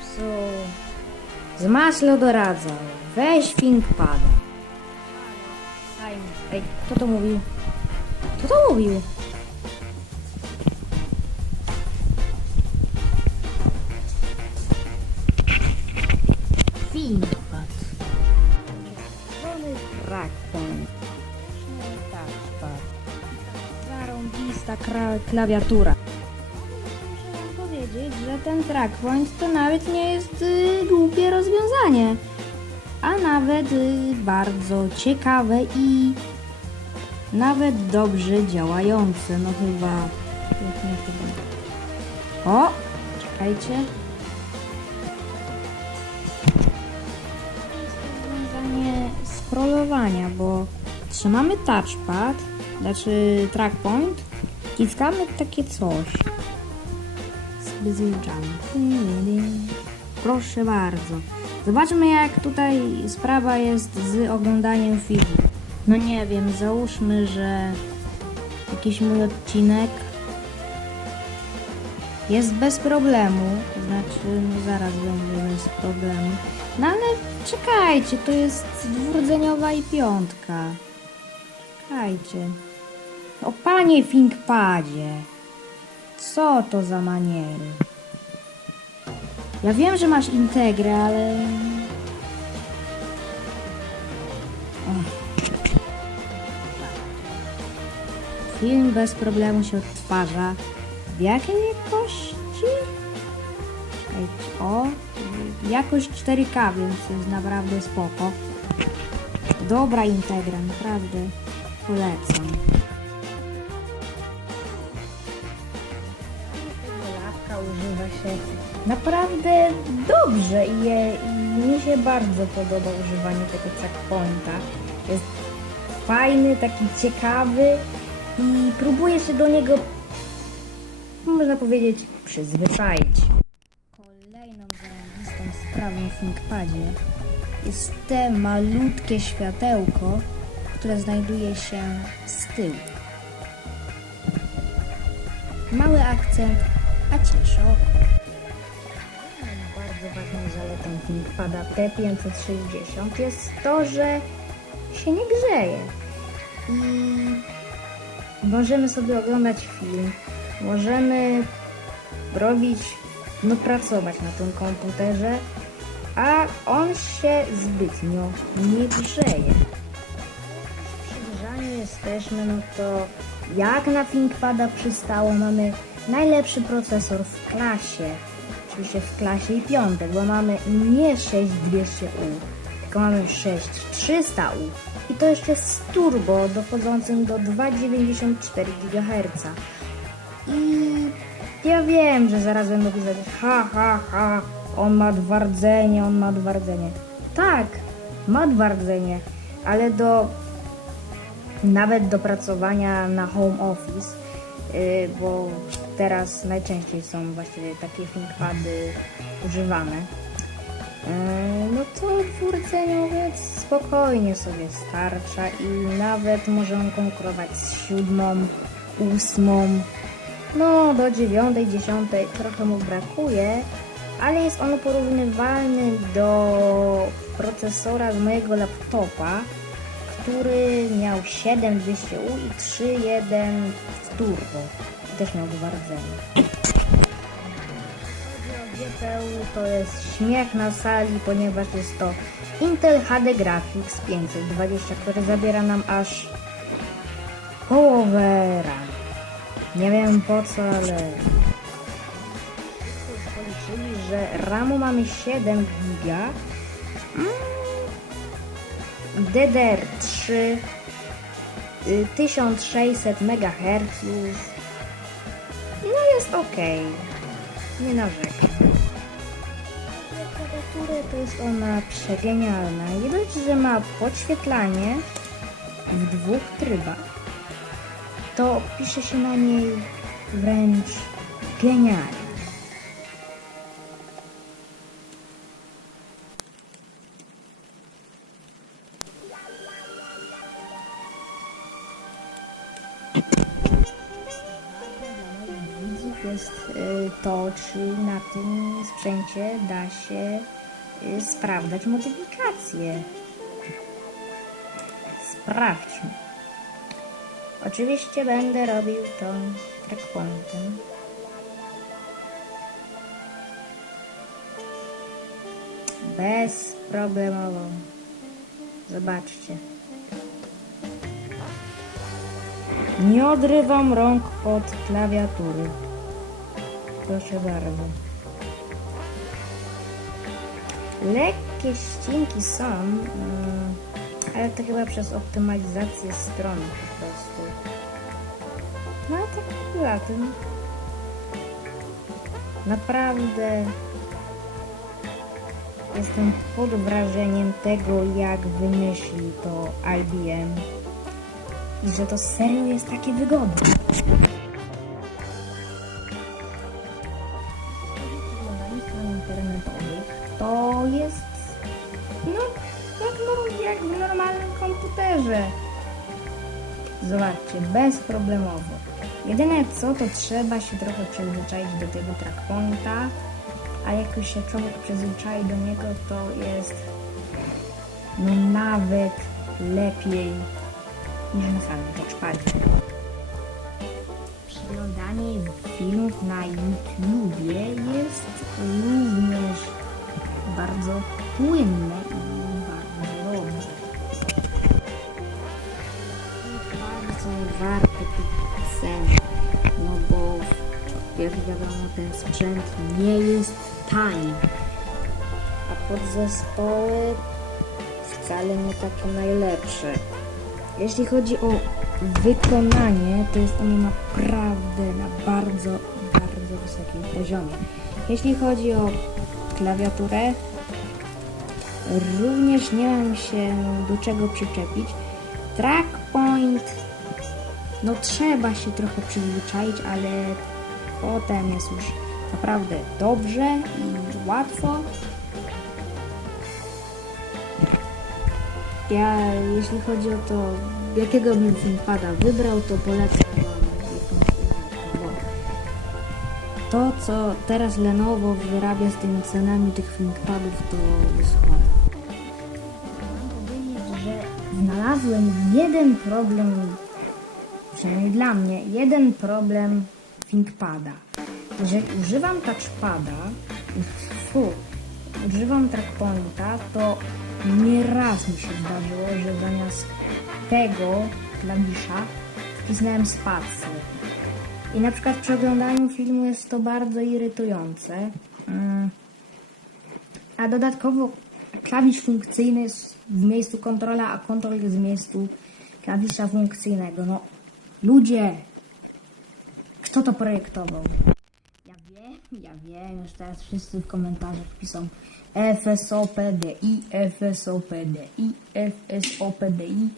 Psu. Zmasz lodoradzą. Weź ThinkPada. Ej, kto to mówił? Kto to mówił? ThinkPad. Żony trackpoint. Touchpad. Zarąbista klawiatura. Trackpoint to nawet nie jest y, głupie rozwiązanie. A nawet y, bardzo ciekawe i nawet dobrze działające. No chyba. O! Czekajcie. rozwiązanie scrollowania, bo trzymamy touchpad, znaczy trackpoint, wciskamy takie coś. Sobie. Proszę bardzo. Zobaczmy jak tutaj sprawa jest z oglądaniem filmu. No nie wiem, załóżmy, że jakiś mój odcinek jest bez problemu, znaczy, no zaraz będzie bez problemu. No ale czekajcie, to jest dwurdzeniowa i piątka. Czekajcie. O panie Finkpadzie, co to za maniery? Ja wiem, że masz integrę, ale... Film bez problemu się odtwarza. W jakiej jakości? O, jakość 4K, więc jest naprawdę spoko. Dobra integra, naprawdę polecam. Się naprawdę dobrze i, je, i mi się bardzo podoba używanie tego checkpointa. Jest fajny, taki ciekawy i próbuję się do niego, można powiedzieć, przyzwyczaić. Kolejną zarobistą sprawą w ThinkPadzie jest te malutkie światełko, które znajduje się z tyłu. Mały akcent, a cieszy oko. Bardzo ważną zaletą ThinkPada T560 jest to, że się nie grzeje. I możemy sobie oglądać film, możemy robić, no pracować na tym komputerze, a on się zbytnio nie grzeje. Przy grzaniu jesteśmy, no to jak na ThinkPada przystało, mamy najlepszy procesor w klasie, oczywiście w klasie i piątek, bo mamy nie 6200U, tylko mamy 6300U i to jeszcze z turbo dochodzącym do 2,94 GHz. I ja wiem, że zaraz będą pisać ha, ha, ha, on ma dwa rdzenie, on ma dwa rdzenie. Tak, ma dwa rdzenie, ale do nawet do pracowania na home office, bo teraz najczęściej są właściwie takie ThinkPady używane. Yy, No to dwurdzeniowiec spokojnie sobie starcza i nawet może on konkurować z siódmą, ósmą, no do dziewiątej, dziesiątej trochę mu brakuje, ale jest on porównywalny do procesora z mojego laptopa, który miał 7200U i 3.1 w turbo. I Też miał dwa rdzenie. GPU to jest śmiech na sali, ponieważ jest to Intel HD Graphics 520, który zabiera nam aż połowę RAM. Nie wiem po co, ale policzyli, że RAMu mamy 7 giga, mm, DDR3 y, 1600 MHz. No jest ok. Nie narzekam. Klawiaturę to jest ona przegenialna. Nie że ma podświetlanie w dwóch trybach, to pisze się na niej wręcz genialnie. Jest y, to, czy na tym sprzęcie da się y, sprawdzać modyfikacje. Sprawdźmy. Oczywiście będę robił to trackpointem. Bezproblemowo. Zobaczcie. Nie odrywam rąk od klawiatury. Proszę bardzo. Lekkie ścinki są, mm, ale to chyba przez optymalizację strony po prostu. No a tak poza tym naprawdę jestem pod wrażeniem tego, jak wymyślił to IBM i że to serio jest takie wygodne. Zobaczcie, bezproblemowo. Jedyne co, to trzeba się trochę przyzwyczaić do tego trackpointa, a jak już się człowiek przyzwyczai do niego, to jest no nawet lepiej niż na samym touchpadzie. Przeglądanie filmów na YouTubie jest również bardzo płynne jak wiadomo ten sprzęt nie jest tani, a podzespoły wcale nie takie najlepsze. Jeśli chodzi o wykonanie, to jest ono naprawdę na bardzo, bardzo wysokim poziomie. Jeśli chodzi o klawiaturę, również nie mam się do czego przyczepić. Trackpoint, no trzeba się trochę przyzwyczaić, ale potem jest już naprawdę dobrze i łatwo. Ja, jeśli chodzi o to, jakiego bym ThinkPada wybrał, to polecam. To, co teraz Lenovo wyrabia z tymi cenami tych ThinkPadów, to jest chore. Mam powiedzieć, że znalazłem jeden problem, przynajmniej dla mnie, jeden problem ThinkPada. Jeżeli używam touchpada, fu, używam trackpointa, to nieraz mi się zdarzyło, że zamiast tego klawisza wcisnąłem spację. I na przykład przy oglądaniu filmu jest to bardzo irytujące. Mm. A dodatkowo klawisz funkcyjny jest w miejscu kontrola, a kontrol jest w miejscu klawisza funkcyjnego. No, ludzie, kto to projektował? Ja wiem, ja wiem, już teraz wszyscy w komentarzach piszą FSOPDI, FSOPDI, FSOPDI.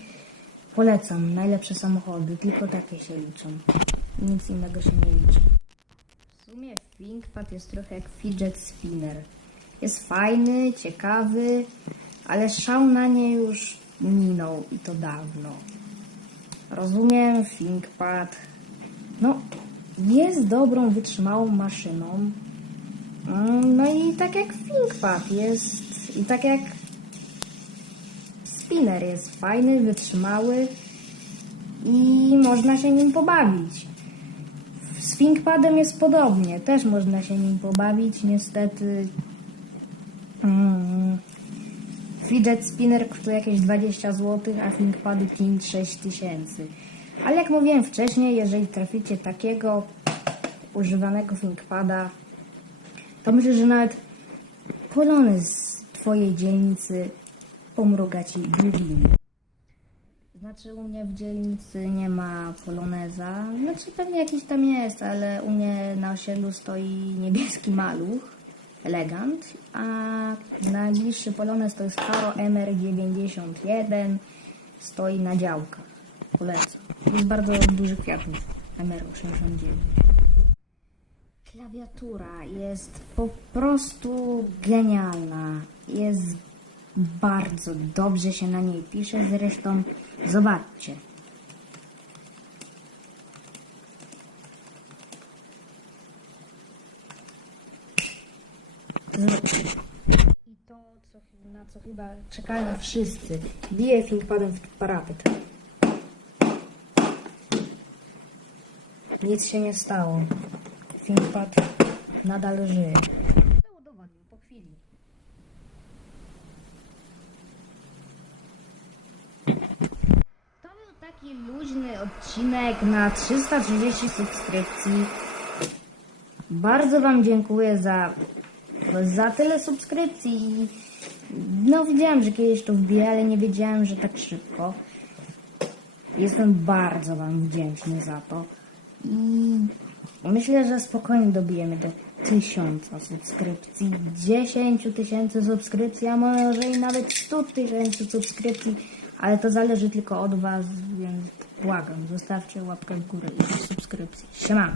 Polecam, najlepsze samochody, tylko takie się liczą. Nic innego się nie liczy. W sumie ThinkPad jest trochę jak fidget spinner. Jest fajny, ciekawy, ale szał na nie już minął i to dawno. Rozumiem, ThinkPad, no, jest dobrą, wytrzymałą maszyną. Mm, No i tak jak ThinkPad jest, i tak jak spinner jest fajny, wytrzymały i można się nim pobawić. Z ThinkPadem jest podobnie, też można się nim pobawić, niestety mm, fidget spinner kosztuje jakieś 20 zł, a ThinkPady 5-6 tysięcy. Ale jak mówiłem wcześniej, jeżeli traficie takiego używanego ThinkPada, to myślę, że nawet polony z twojej dzielnicy pomruga ci długimi. Znaczy u mnie w dzielnicy nie ma poloneza. Znaczy pewnie jakiś tam jest, ale u mnie na osiedlu stoi niebieski maluch, elegant, a najbliższy polonez to jest Karo MR91, stoi na działkach. Polecam. Jest bardzo duży kwiatnik MR89. Klawiatura jest po prostu genialna. Jest bardzo dobrze się na niej pisze. Zresztą zobaczcie. I to, na co chyba czekają wszyscy. Bije ThinkPadem w parapet. Nic się nie stało. ThinkPad nadal żyje. To był taki luźny odcinek na 330 subskrypcji. Bardzo Wam dziękuję za, za tyle subskrypcji. No widziałem, że kiedyś to wbije, ale nie wiedziałem, że tak szybko. Jestem bardzo Wam wdzięczny za to. I myślę, że spokojnie dobijemy do tysiąca subskrypcji, 10 tysięcy subskrypcji, a może i nawet 100 tysięcy subskrypcji, ale to zależy tylko od Was, więc błagam, zostawcie łapkę w górę i subskrypcję. Siema!